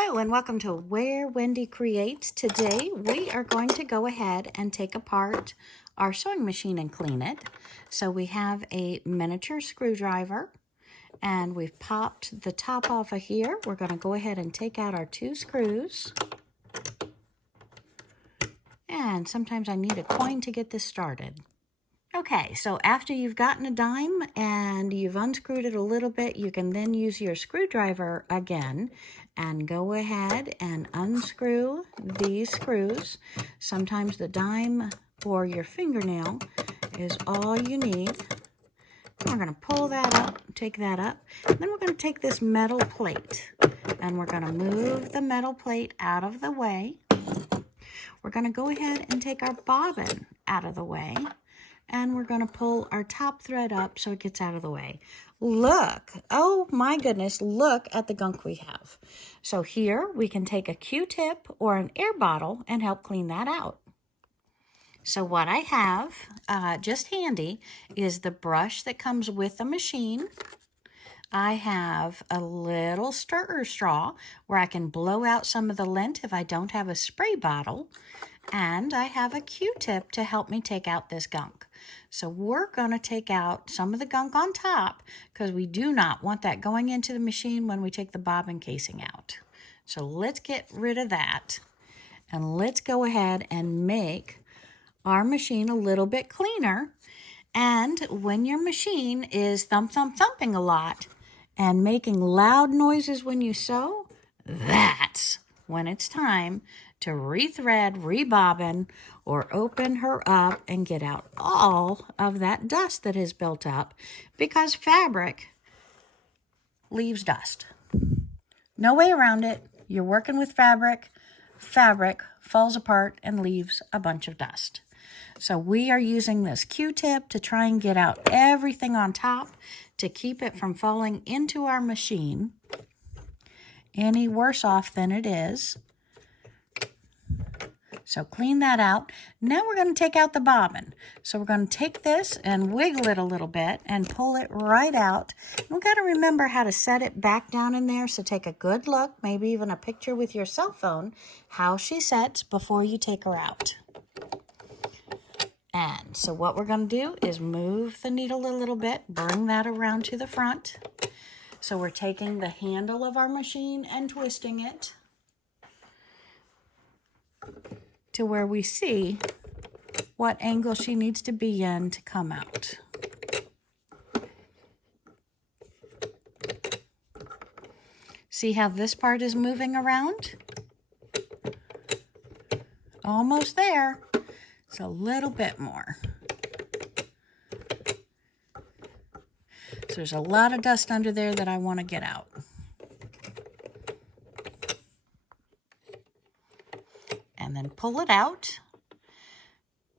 Hello and welcome to Where Wendy Creates. Today we are going to go ahead and take apart our sewing machine and clean it. So we have a miniature screwdriver and we've popped the top off of here. We're going to go ahead and take out our 2 screws. And sometimes I need a coin to get this started. Okay, so after you've gotten a dime and you've unscrewed it a little bit, you can then use your screwdriver again and go ahead and unscrew these screws. Sometimes the dime or your fingernail is all you need. We're going to pull that up, take that up, and then we're going to take this metal plate and we're going to move the metal plate out of the way. We're going to go ahead and take our bobbin out of the way. And we're going to pull our top thread up so it gets out of the way. Look, oh my goodness, look at the gunk we have. So here we can take a Q-tip or an air bottle and help clean that out. So what I have just handy is the brush that comes with the machine. I have a little stirrer straw where I can blow out some of the lint if I don't have a spray bottle. And I have a Q-tip to help me take out this gunk. So we're going to take out some of the gunk on top because we do not want that going into the machine when we take the bobbin casing out. So let's get rid of that. And let's go ahead and make our machine a little bit cleaner. And when your machine is thumping a lot and making loud noises when you sew, that's when it's time to rethread, rebobbin, or open her up and get out all of that dust that is built up because fabric leaves dust. No way around it. You're working with fabric. Fabric falls apart and leaves a bunch of dust. So we are using this Q-tip to try and get out everything on top to keep it from falling into our machine any worse off than it is. So clean that out. Now we're going to take out the bobbin. So we're going to take this and wiggle it a little bit and pull it right out. We've got to remember how to set it back down in there. So take a good look, maybe even a picture with your cell phone, how she sets before you take her out. And so what we're going to do is move the needle a little bit, bring that around to the front. So we're taking the handle of our machine and twisting it to where we see what angle she needs to be in to come out. See how this part is moving around? Almost there. It's a little bit more. So there's a lot of dust under there that I want to get out. And then pull it out.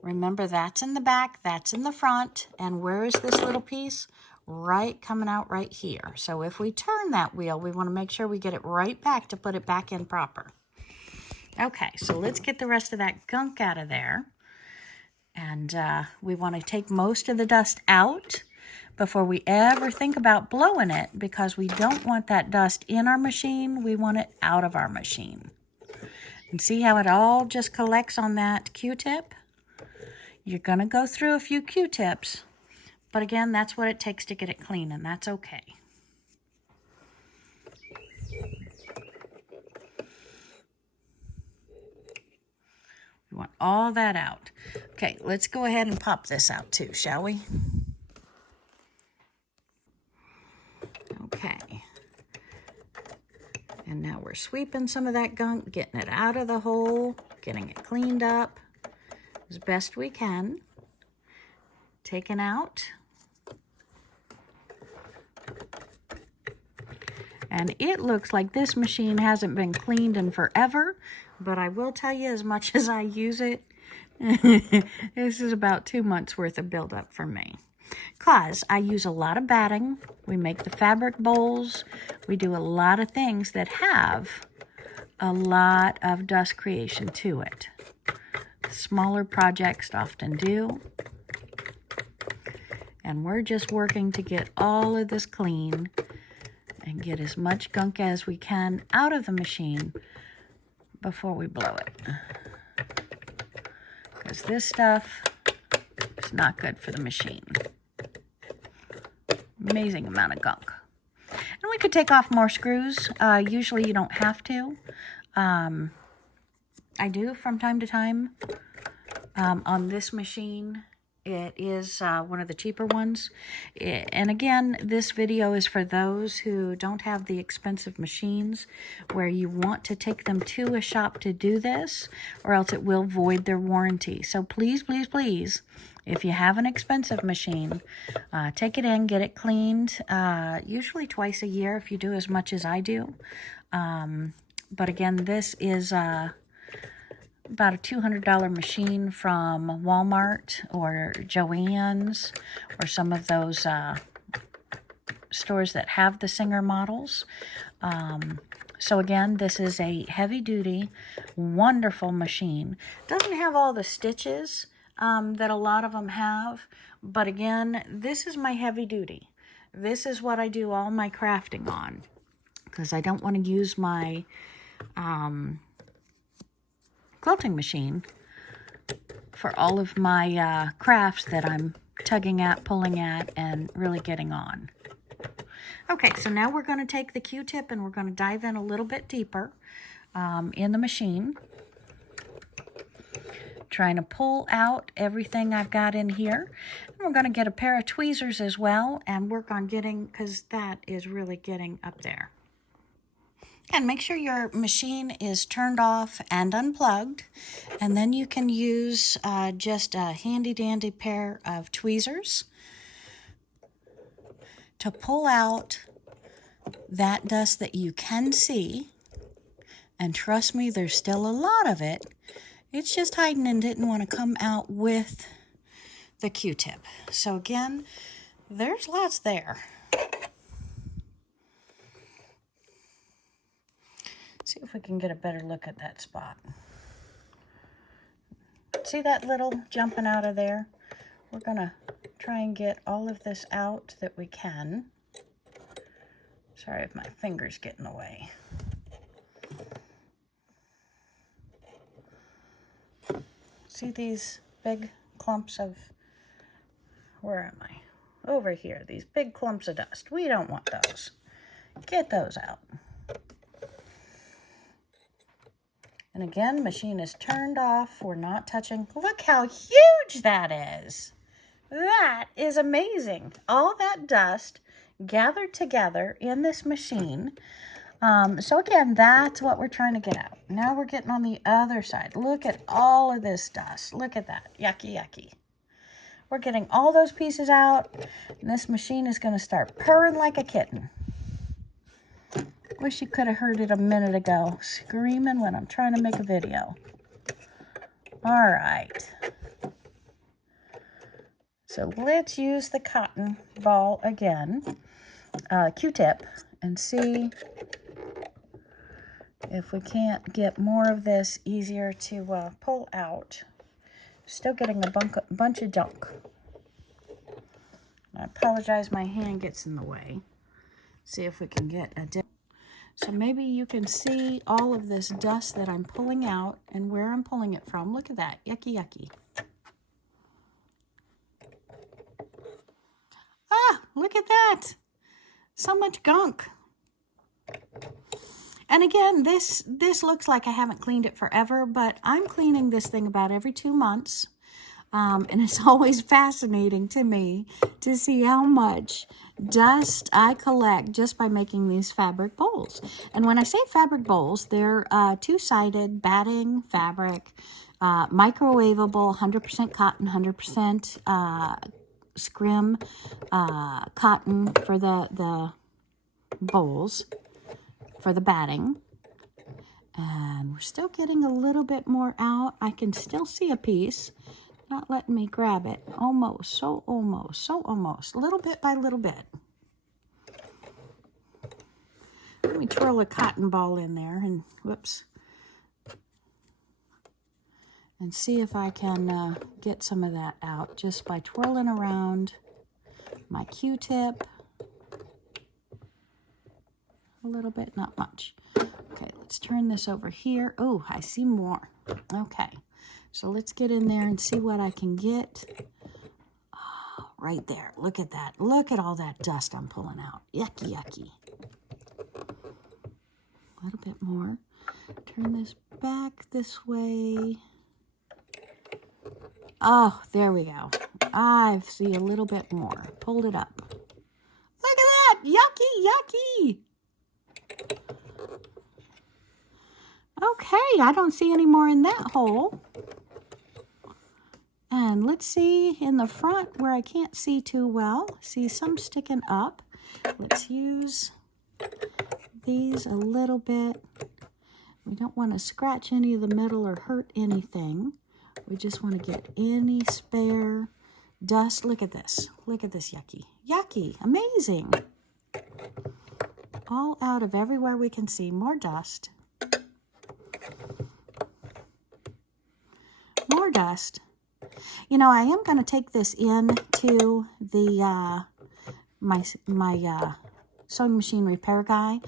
Remember, that's in the back, that's in the front. And where is this little piece? Right coming out right here. So if we turn that wheel, we want to make sure we get it right back to put it back in proper. Okay, so let's get the rest of that gunk out of there. And we want to take most of the dust out before we ever think about blowing it because we don't want that dust in our machine. We want it out of our machine. And see how it all just collects on that Q-tip? You're going to go through a few Q-tips, but again, that's what it takes to get it clean, and that's okay. We want all that out. Okay, let's go ahead and pop this out too, shall we? Okay. And now we're sweeping some of that gunk, getting it out of the hole, getting it cleaned up as best we can. Taken out. And it looks like this machine hasn't been cleaned in forever, but I will tell you, as much as I use it, this is about 2 months worth of buildup for me. Because I use a lot of batting, we make the fabric bowls, we do a lot of things that have a lot of dust creation to it. Smaller projects often do. And we're just working to get all of this clean and get as much gunk as we can out of the machine before we blow it. Because this stuff is not good for the machine. Amazing amount of gunk. And we could take off more screws. Usually you don't have to. I do from time to time. On this machine, it is one of the cheaper ones. And again, this video is for those who don't have the expensive machines where you want to take them to a shop to do this, or else it will void their warranty. So please, please, please, if you have an expensive machine, take it in, get it cleaned, usually twice a year if you do as much as I do. But again, this is about a $200 machine from Walmart or Joann's or some of those stores that have the Singer models. So again, this is a heavy-duty, wonderful machine. Doesn't have all the stitches that a lot of them have, but again, this is my heavy-duty. This is what I do all my crafting on, because I don't want to use my quilting machine for all of my crafts that I'm tugging at, pulling at, and really getting on. Okay, so now we're going to take the Q-tip and we're going to dive in a little bit deeper in the machine. Trying to pull out everything I've got in here. And we're going to get a pair of tweezers as well and work on getting, because that is really getting up there. And make sure your machine is turned off and unplugged, and then you can use just a handy-dandy pair of tweezers to pull out that dust that you can see. And trust me, there's still a lot of it. It's just hiding and didn't want to come out with the Q-tip. So again, there's lots there. See if we can get a better look at that spot. See that little jumping out of there? We're going to try and get all of this out that we can. Sorry if my fingers get in the way. See these big clumps of, where am I? Over here, these big clumps of dust. We don't want those. Get those out. And again, machine is turned off. We're not touching. Look how huge that is. That is amazing. All that dust gathered together in this machine. So again, that's what we're trying to get out. Now we're getting on the other side. Look at all of this dust. Look at that. Yucky, yucky. We're getting all those pieces out. And this machine is going to start purring like a kitten. Wish you could have heard it a minute ago, screaming when I'm trying to make a video. All right. So let's use the cotton ball again, Q-tip, and see if we can't get more of this easier to pull out. Still getting a bunch of junk. I apologize, my hand gets in the way. See if we can get a dip. So maybe you can see all of this dust that I'm pulling out and where I'm pulling it from. Look at that. Yucky, yucky. Ah, look at that. So much gunk. And again, this looks like I haven't cleaned it forever, but I'm cleaning this thing about every 2 months. And it's always fascinating to me to see how much dust I collect just by making these fabric bowls. And when I say fabric bowls, they're two-sided batting fabric, microwavable, 100% cotton, 100% scrim cotton for the bowls, for the batting. And we're still getting a little bit more out. I can still see a piece. Not letting me grab it. Almost, so almost, so almost. Little bit by little bit. Let me twirl a cotton ball in there and, whoops. And see if I can get some of that out just by twirling around my Q-tip. A little bit, not much. Okay, let's turn this over here. Oh, I see more. Okay, so let's get in there and see what I can get. Oh, right there. Look at that. Look at all that dust I'm pulling out. Yucky, yucky. A little bit more. Turn this back this way. Oh, there we go. I see a little bit more. Pulled it up. Look at that. Yucky, yucky. Okay, I don't see any more in that hole. And let's see in the front where I can't see too well. See some sticking up. Let's use these a little bit. We don't want to scratch any of the metal or hurt anything. We just want to get any spare dust. Look at this. Look at this yucky. Yucky. Amazing. All out of everywhere we can see. More dust. More dust. You know, I am going to take this in to the my sewing machine repair guy,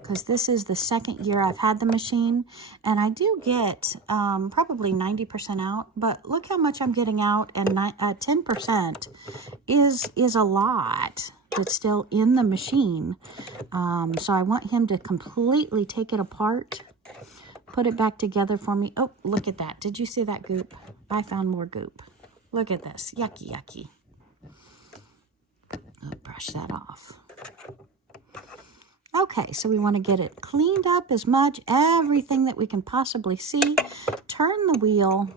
because this is the second year I've had the machine, and I do get probably 90% out, but look how much I'm getting out, and 10% is a lot that's still in the machine. So I want him to completely take it apart, put it back together for me. Oh, look at that. Did you see that goop? I found more goop. Look at this. Yucky, yucky. I'll brush that off. Okay, so we want to get it cleaned up as much, everything that we can possibly see. Turn the wheel.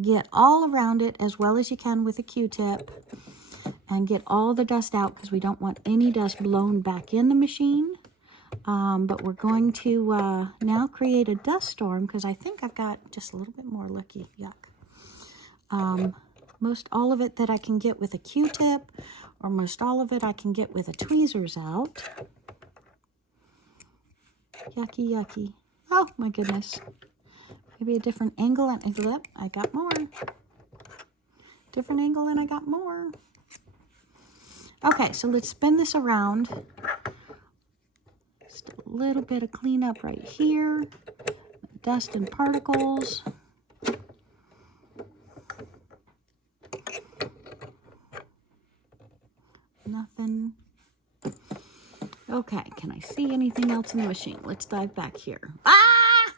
Get all around it as well as you can with a Q-tip. And get all the dust out because we don't want any dust blown back in the machine. But we're going to now create a dust storm because I think I've got just a little bit more. Lucky, yuck. Most all of it that I can get with a Q-tip, or most all of it I can get with a tweezers out. Yucky, yucky. Oh my goodness. Maybe a different angle and look, I got more. Different angle and I got more. Okay, so let's spin this around. Just a little bit of cleanup right here. Dust and particles. Nothing. Okay, can I see anything else in the machine? Let's dive back here. Ah!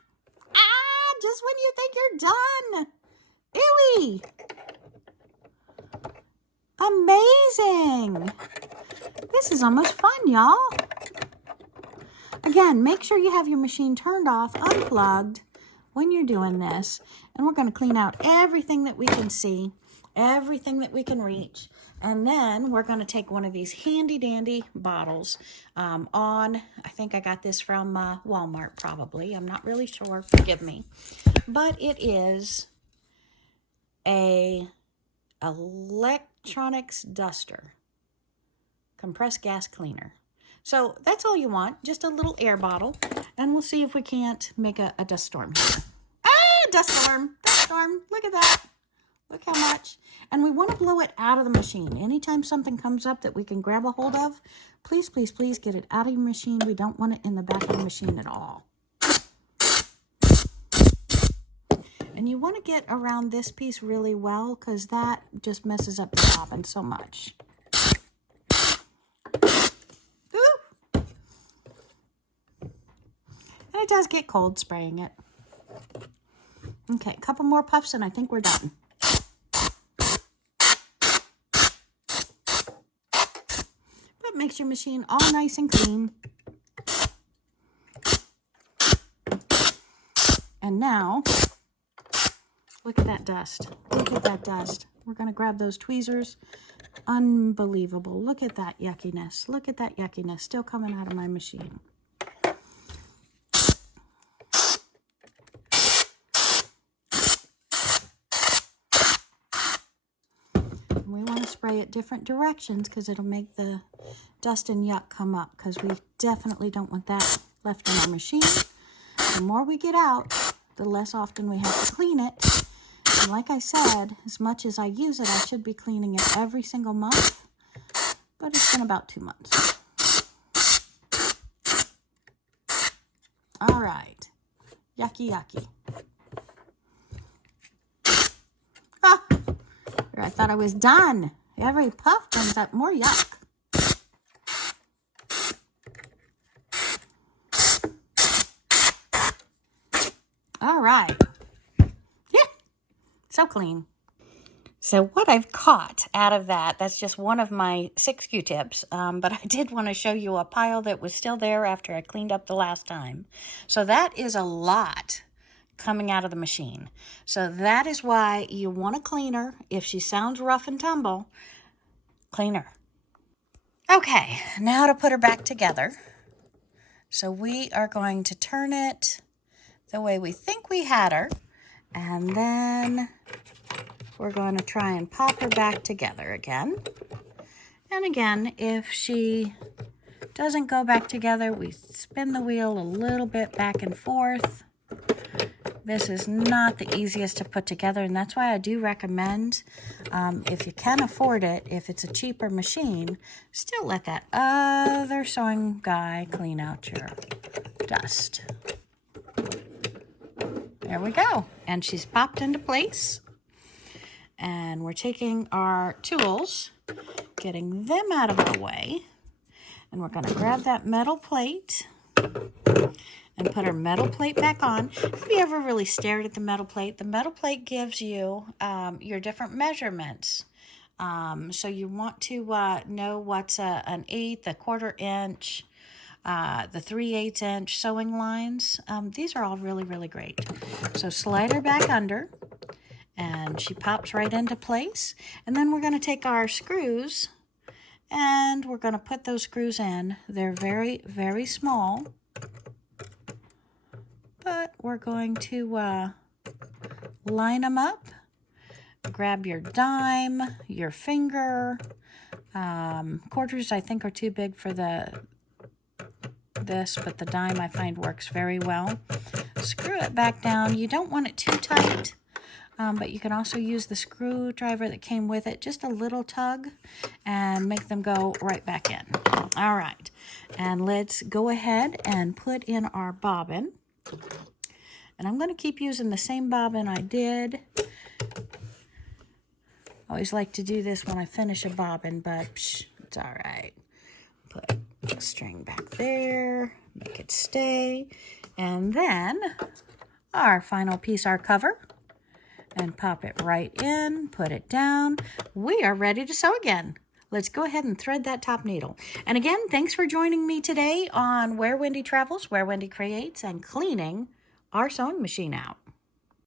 Ah! Just when you think you're done. Ewy! Amazing! This is almost fun, y'all. Again, make sure you have your machine turned off, unplugged when you're doing this. And we're going to clean out everything that we can see, everything that we can reach. And then we're going to take one of these handy dandy bottles I think I got this from Walmart probably. I'm not really sure. Forgive me. But it is a electronics duster, compressed gas cleaner. So that's all you want, just a little air bottle, and we'll see if we can't make a dust storm here. Ah, dust storm, look at that. Look how much. And we want to blow it out of the machine. Anytime something comes up that we can grab a hold of, please, please, please get it out of your machine. We don't want it in the back of the machine at all. And you want to get around this piece really well because that just messes up the bobbin so much. Ooh. And it does get cold spraying it. Okay, a couple more puffs and I think we're done. That makes your machine all nice and clean. And now, look at that dust. Look at that dust. We're going to grab those tweezers. Unbelievable. Look at that yuckiness. Look at that yuckiness still coming out of my machine. We want to spray it different directions because it'll make the dust and yuck come up because we definitely don't want that left in our machine. The more we get out, the less often we have to clean it. And like I said, as much as I use it, I should be cleaning it every single month, but it's been about 2 months. All right. Yucky, yucky. Ah, I thought I was done. Every puff comes up more yuck. All right. Yeah, so clean. So what I've caught out of that's just one of my 6 Q-tips, but I did want to show you a pile that was still there after I cleaned up the last time. So that is a lot coming out of the machine. So that is why you want to clean her. If she sounds rough and tumble, clean her. Okay, now to put her back together. So we are going to turn it the way we think we had her, and then we're going to try and pop her back together again. And again, if she doesn't go back together, we spin the wheel a little bit back and forth. This is not the easiest to put together, and that's why I do recommend, if you can afford it, if it's a cheaper machine, still let that other sewing guy clean out your dust. There we go. And she's popped into place. And we're taking our tools, getting them out of the way. And we're going to grab that metal plate and put our metal plate back on. If you ever really stared at the metal plate gives you your different measurements. So you want to know what's an 1/8, a 1/4 inch, the 3/8 inch sewing lines. These are all really, really great. So slide her back under, and she pops right into place. And then we're going to take our screws, and we're going to put those screws in. They're very, very small, but we're going to line them up. Grab your dime, your finger. Quarters I think are too big for this, but the dime I find works very well. Screw it back down. You don't want it too tight, but you can also use the screwdriver that came with it, just a little tug, and make them go right back in. All right, and let's go ahead and put in our bobbin. And I'm going to keep using the same bobbin I did. I always like to do this when I finish a bobbin, but it's all right. Put the string back there, make it stay, and then our final piece, our cover, and pop it right in, put it down. We are ready to sew again. Let's go ahead and thread that top needle. And again, thanks for joining me today on Where Wendy Travels, Where Wendy Creates, and cleaning our sewing machine out.